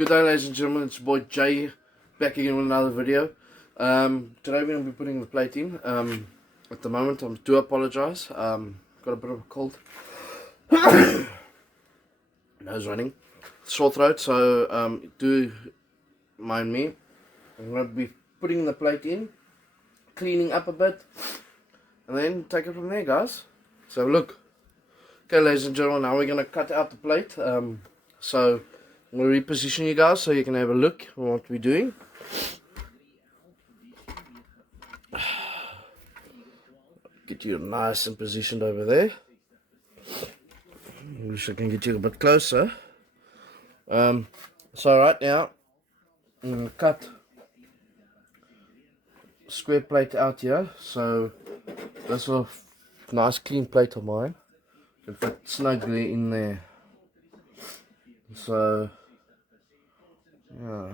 Good day, ladies and gentlemen, it's your boy Jay back again with another video. Today we're going to be putting the plate in. At the moment I do apologise, got a bit of a cold, nose running, sore throat, so do mind me. I'm going to be putting the plate in, cleaning up a bit, and then take it from there, guys. So look, okay ladies and gentlemen, now we're going to cut out the plate. So I'm going to reposition you guys so you can have a look at what we're doing. Get you nice and positioned over there. I wish I can get you a bit closer. So right now, I'm going to cut a square plate out here. So this is a nice clean plate of mine. Can fit snugly in there. So yeah.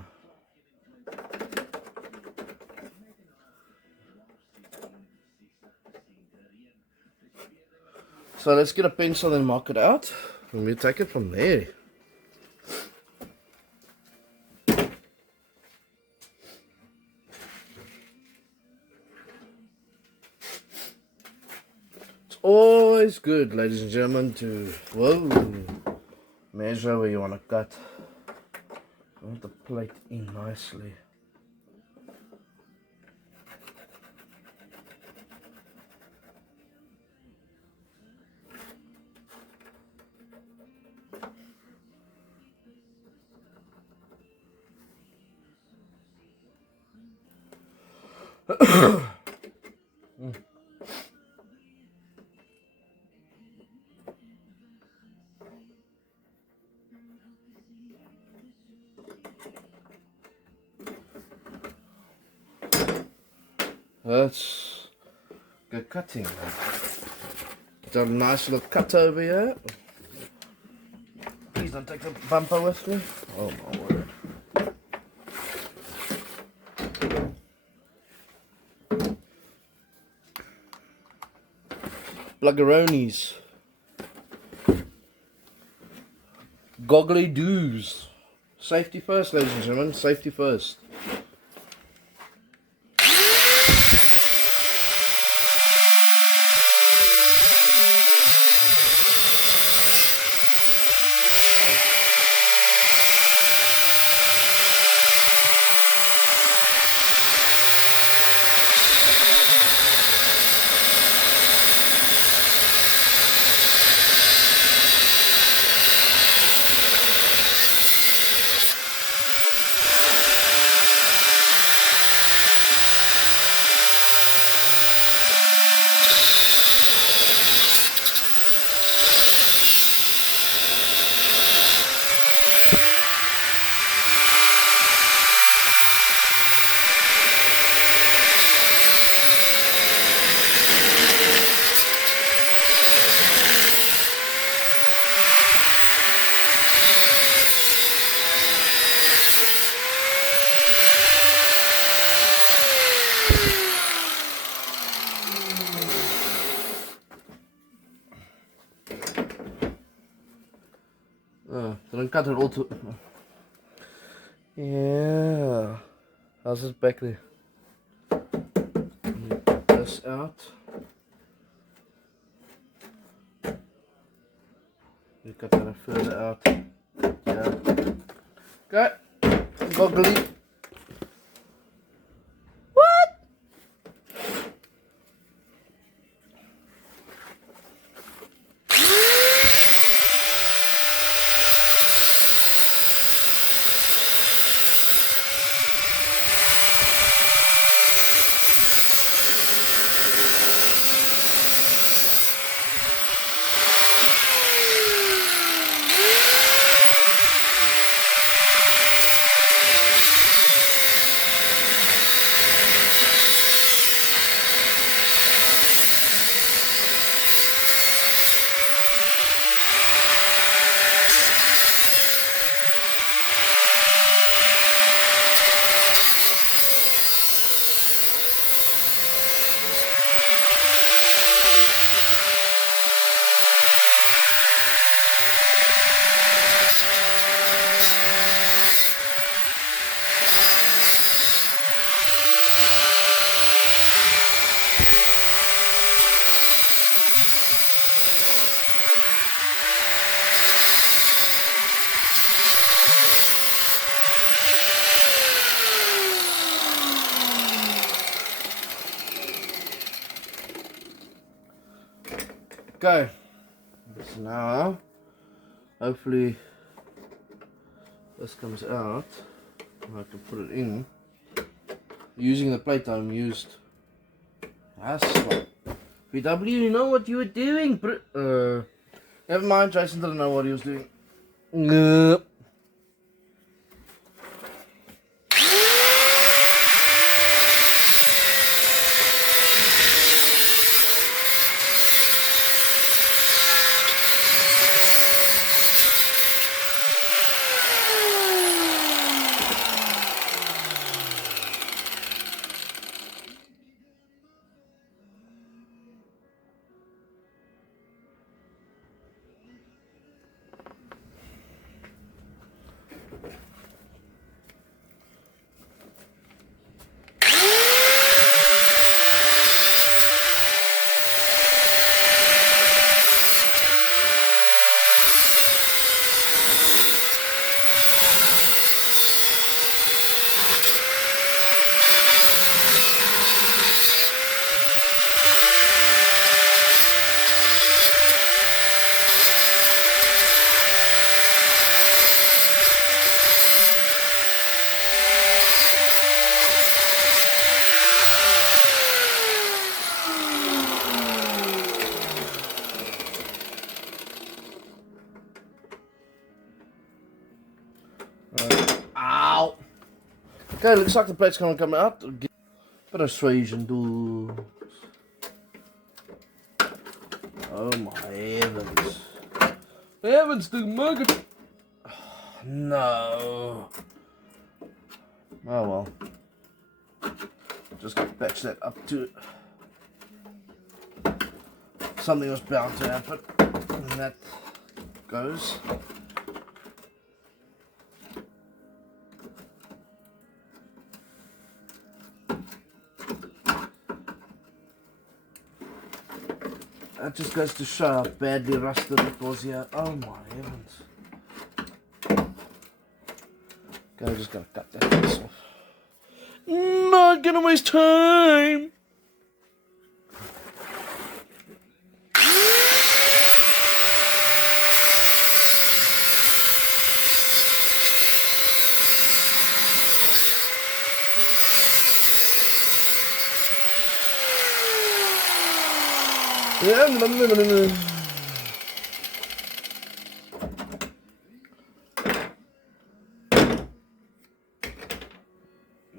So let's get a pencil and mark it out, and we'll take it from there. It's always good, ladies and gentlemen, to measure where you want to cut. I want the plate in nicely. Let's go cutting. Get a nice little cut over here. Please don't take the bumper with me. Oh my word. Bluggeronis. Goggly doos. Safety first, ladies and gentlemen. Safety first. Don't cut it all to... Yeah. How's this back there? Get this out. We cut that further out. Yeah. Okay. Goggly. Okay, so now hopefully this comes out and I can put it in using the plate I used. That's what VW, you know what you were doing, never mind, Jason didn't know what he was doing. Ow! Okay, looks like the plate's gonna come out. Bit of suasion do. Oh my heavens. Heavens to mug. No. Oh well. Just got to patch that up to it. Something was bound to happen. And that goes. That just goes to show how badly rusted it was here. Oh my heavens. Okay, just gotta cut that piece off. Not gonna waste time!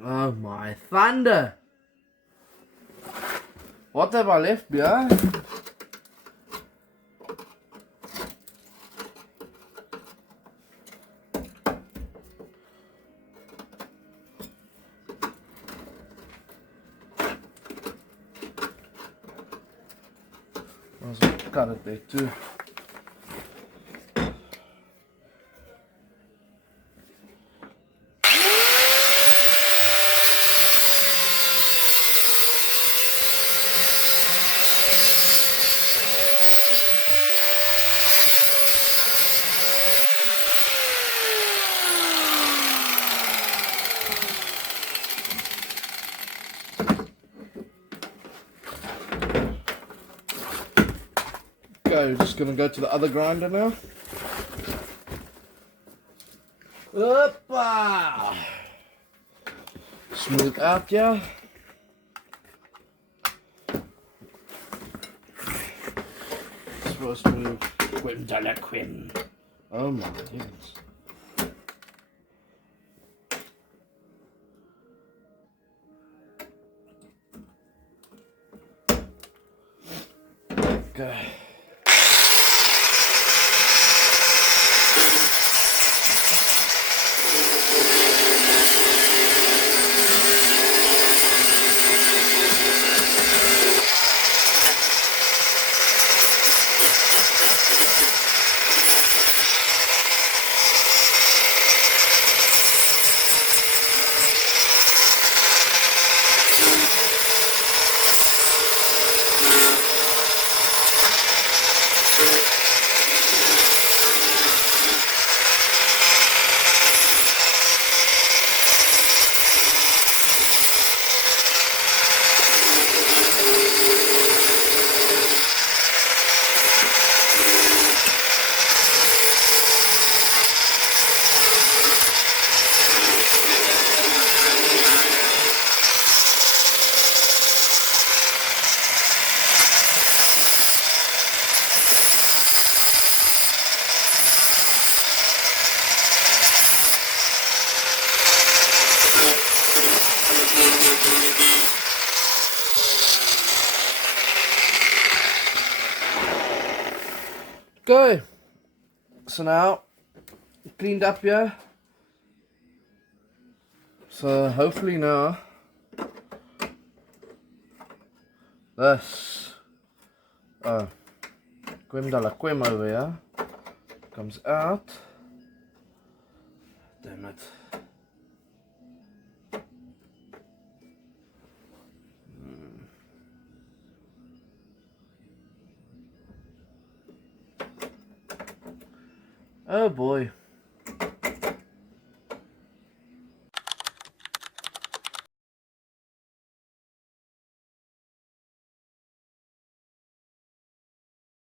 Oh my thunder! What have I left behind? I'll cut it there too. Okay, we're just gonna go to the other grinder now. Hoppa! Smooth out, yeah. Supposed to quim de la quim. Oh my goodness. Okay. Okay, so now cleaned up here. So hopefully now this creme de la creme over here comes out. Damn it. Oh boy.